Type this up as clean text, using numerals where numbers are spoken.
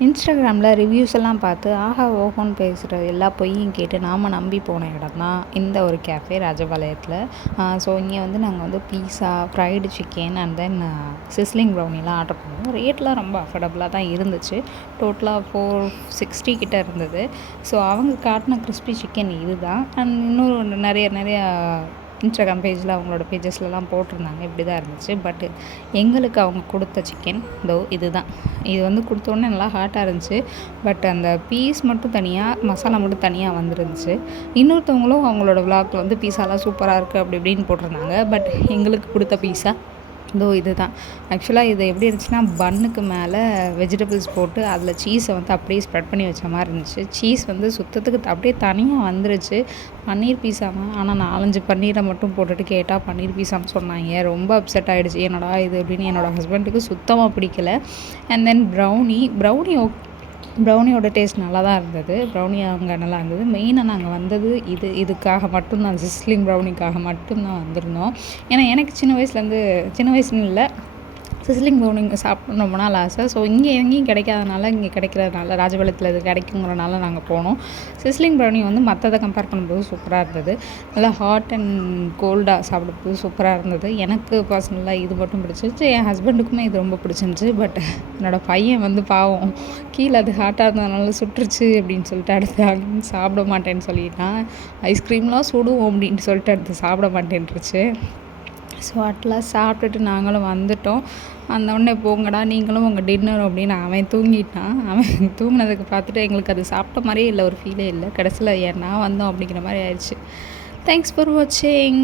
இன்ஸ்டாகிராமில் ரிவ்யூஸ் எல்லாம் பார்த்து ஆஹா ஓஹோன்னு பேசுகிற எல்லா பொய்யும் கேட்டு நாம் நம்பி போன இடம் தான் இந்த ஒரு கேஃபே ராஜபாளையத்தில். ஸோ இங்கே வந்து நாங்கள் வந்து pizza, fried chicken and then sizzling ப்ரௌனிலாம் ஆர்டர் பண்ணோம். ரேட்லாம் ரொம்ப அஃபோர்டபுளாக தான் இருந்துச்சு. டோட்டலாக 460 கிட்ட இருந்தது. ஸோ அவங்க காட்டின கிறிஸ்பி சிக்கன் இது தான். அண்ட் இன்னும் நிறையா இன்ஸ்டாகிராம் பேஜில் அவங்களோட பேஜஸ்லலாம் போட்டிருந்தாங்க. இப்படி தான் இருந்துச்சு. பட் எங்களுக்கு அவங்க கொடுத்த சிக்கன் இது தான். இது வந்து கொடுத்தோன்னே நல்லா ஹாட்டாக இருந்துச்சு. பட் அந்த பீஸ் மட்டும் தனியாக, மசாலா மட்டும் தனியாக வந்துருந்துச்சு. இன்னொருத்தவங்களும் அவங்களோட விளாகில் வந்து பீஸாலாம் சூப்பராக இருக்குது அப்படி இப்படின்னு போட்டிருந்தாங்க. பட் எங்களுக்கு கொடுத்த பீஸா இது தான். ஆக்சுவலாக இது எப்படி இருந்துச்சுன்னா, பன்னுக்கு மேலே வெஜிடபிள்ஸ் போட்டு அதில் சீஸை வந்து அப்படியே ஸ்ப்ரெட் பண்ணி வச்ச மாதிரி இருந்துச்சு. சீஸ் வந்து சுத்தத்துக்கு அப்படியே தனியாக வந்துருச்சு. பன்னீர் பீஸாமா, ஆனால் 4-5 பன்னீரை மட்டும் போட்டுட்டு கேட்டால் பன்னீர் பீஸான்னு சொன்னாங்க. ரொம்ப அப்செட் ஆகிடுச்சு. என்னடா இது அப்படின்னு என்னோடய ஹஸ்பண்டுக்கு சுத்தமாக பிடிக்கல. அண்ட் தென் ப்ரௌனியோட டேஸ்ட் நல்லா தான் இருந்தது. ப்ரௌனி அங்கே நல்லா இருந்தது. மெயினாக நாங்கள் வந்தது இதுக்காக மட்டும்தான், சிஸ்லிங் ப்ரௌனிக்காக மட்டும்தான் வந்திருந்தோம். ஏன்னா எனக்கு சின்ன வயசுன்னு இல்லை, சிஸ்லிங் ப்ரௌனி சாப்பிடணும் ரொம்ப நாள் ஆசை. ஸோ இங்கே எங்கேயும் கிடைக்காதனால, இங்கே கிடைக்கிறதுனால, ராஜபாளையத்தில் இது கிடைக்குங்கிறனால நாங்கள் போனோம். சிஸ்லிங் ப்ரௌனி வந்து மற்றதை கம்பேர் பண்ணும்போது சூப்பராக இருந்தது. நல்லா ஹாட் அண்ட் கோல்டாக சாப்பிடும்போது சூப்பராக இருந்தது. எனக்கு பர்சனலாக இது மட்டும் பிடிச்சிருச்சு. என் ஹஸ்பண்டுக்குமே இது ரொம்ப பிடிச்சிருந்துச்சு. பட் என்னோடய பையன் வந்து பாவம், கீழே அது ஹாட்டாக இருந்ததுனால சுட்டுருச்சு அப்படின்னு சொல்லிட்டு அடுத்து சாப்பிட மாட்டேன்னு சொல்லிட்டான். ஐஸ்கிரீம்லாம் சுடுவோம் அப்படின்னு சொல்லிட்டு அடுத்து சாப்பிட மாட்டேன்ருச்சு. ஸோ அட்லாஸ்ட் சாப்பிட்டுட்டு நாங்களும் வந்துட்டோம். உடனே போங்கடா நீங்களும் உங்கள் டின்னர் அப்படின்னு அவன் தூங்கிட்டான். அவன் தூங்கினதுக்கு பார்த்துட்டு எங்களுக்கு அது சாப்பிட்ட மாதிரியே இல்லை, ஒரு ஃபீலே இல்லை. கடைசியில் நான் வந்தோம் அப்படிங்கிற மாதிரி ஆயிடுச்சு. தேங்க்ஸ் ஃபார் வாட்சிங்.